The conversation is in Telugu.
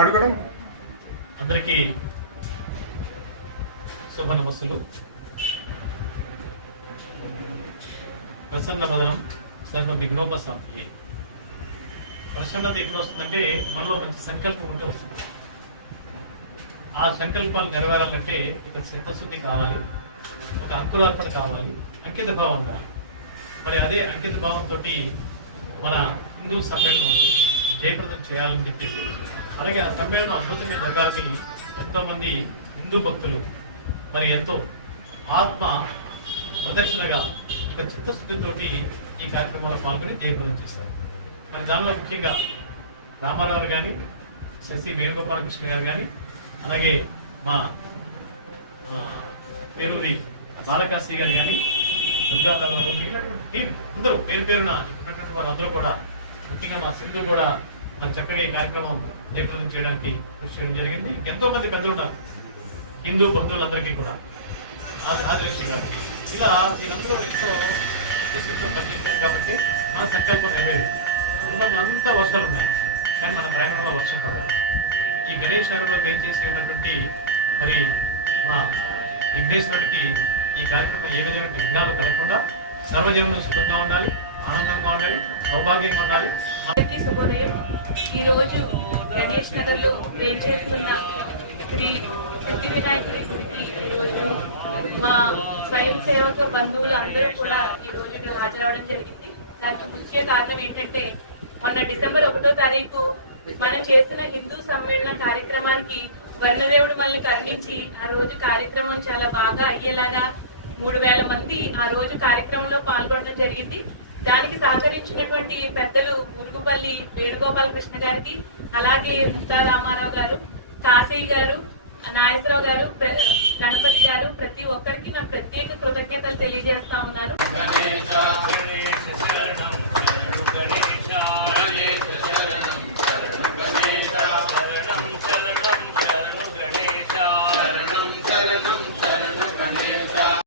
అడగడం. అందరికీ శుభ నమస్సులు. ప్రసన్న వదనం సర్వ విఘ్నోపశాంతికి. ప్రసన్నత ఎప్పుడు వస్తుందంటే మనలో మంచి సంకల్పం ఉంటే వస్తుంది. ఆ సంకల్పాలు నెరవేరాలంటే ఒక చిత్తశుద్ధి కావాలి, ఒక అంకురార్పణ కావాలి, అంకిత భావం కావాలి. మరి అదే అంకిత భావంతో మన హిందూ సమ్మేళనం జయప్రదం చేయాలని చెప్పేసి, అలాగే ఆ సమ్మేళనం అద్భుతంగా జరగాలని ఎంతో మంది హిందూ భక్తులు మరి ఎంతో ఆత్మ ప్రదక్షిణగా ఒక చిత్తశుద్ధితో ఈ కార్యక్రమంలో పాల్గొని జయప్రదం చేస్తారు. మరి దానిలో ముఖ్యంగా రామారావు కానీ, శశి వేణుగోపాలకృష్ణ గారు కానీ, అలాగే మా పేరూరి బాలకాశి గారు కానీ, అందరూ పేరు పేరున ఉన్నటువంటి వారందరూ కూడా, ముఖ్యంగా మా సింధు కూడా మన చక్కగా ఈ కార్యక్రమం జయప్రదం చేయడానికి కృషి చేయడం జరిగింది. ఎంతో మంది పెద్దలు ఉన్నారు హిందూ బంధువులందరికీ కూడా, ఆదిలక్ష్మి గారికి, ఇలా వీళ్ళందరూ ఎంతో పనిచేస్తారు. కాబట్టి మన సంకల్పం నెరవేరు. అంతా వర్షాలు ఉన్నాయి కానీ మన ప్రాంగణంలో వర్షం కావాలి. ఈ గణేష్ నగరంలో మేము చేసి ఉన్నటువంటి మరి మా విఘ్నేశ్వరుడికి ఈ కార్యక్రమం ఏ విధమైన విఘ్నాలు కలగకుండా సర్వజనులు సుఖంగా ఉండాలి, ఆనందంగా ఉండాలి, సౌభాగ్యంగా ఉండాలి. అందరికీ శుభోదయం. ఈరోజు గణేష్ నగర్ లో మేము చేస్తున్న శ్రీ సిద్ధి వినాయకుడి గుడికి మా స్వయం సేవక బంధువులు అందరూ కూడా ఈ రోజు హాజరవడం జరిగింది. దానికి ముఖ్య కారణం ఏంటంటే, మొన్న డిసెంబర్ 1వ తారీఖు మనం చేసిన హిందూ సమ్మేళన కార్యక్రమానికి వర్ణదేవుడు మనల్ని కరుణించి ఆ రోజు కార్యక్రమం చాలా బాగా అయ్యేలాగా 3000 మంది ఆ రోజు కార్యక్రమంలో పాల్గొనడం జరిగింది. దానికి సహకరించినటువంటి పెద్దలు మురుగుపల్లి వేణుగోపాలకృష్ణ గారికి, అలాగే ముత్తా రామారావు గారు, కాశీ గారు, నాగేశ్వరరావు గారు,